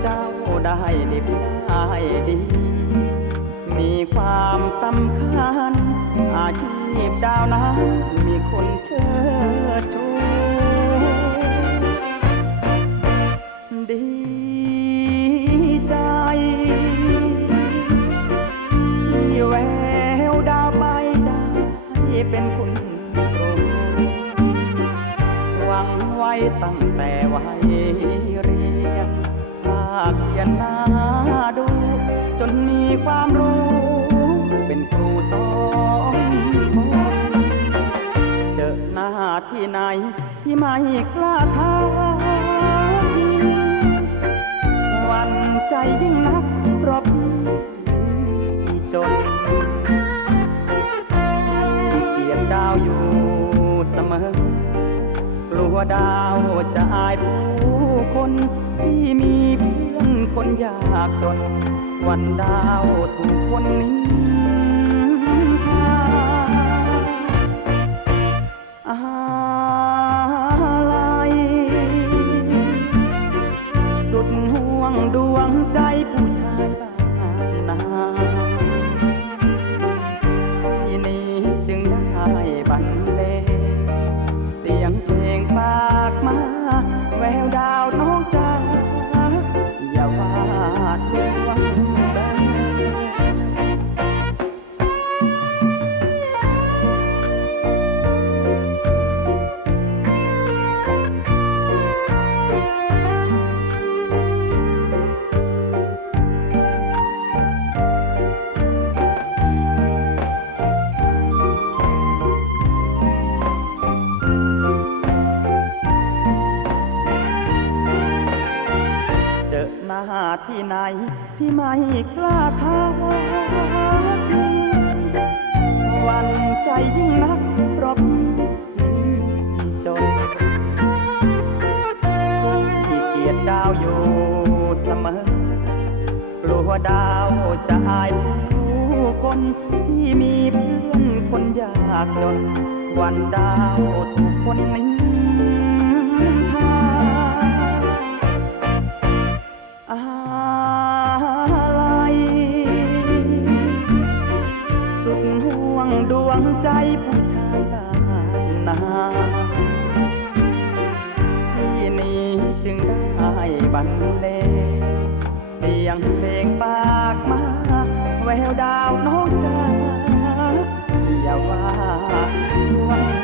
เจ้าได้ดิบได้ดี มีความสำคัญ อาชีพดาวนั้นมีคนเชิดชูดีใจแววดาวไปได้เป็นคุณครูหวังไว้ตั้งแต่วัยเรียนาคเรียนหน้าดู จนมีความรู้ เป็นครูสอนคนเจอหน้าที่ไหนที่ไม่กล้าทำหวันใจยิ่งนักเพราะพี่จนตีเกียดดาวอยู่เสมอกลัวดาวจะอายผู้ คนที่มีเพื่อนคนยากจน วันดาวถูกคนนินทาอะไรสุดห่วงดวงใจผู้ชาย หน้าที่ไหนที่ไม่กล้าทักวันใจยิ่งนักเพราะพี่จนที่เกียดดาวอยู่เสมอกลัวดาวจะอายผู้คนที่มีเพื่อนคนยากจนวันดาวถูกคนนิ ดวงใจผู้ชายบ้านนาที่นี้จึงได้บรรเลงเสียงเพลงปากมาแววดาวน้องจ้าอย่าว่าดวง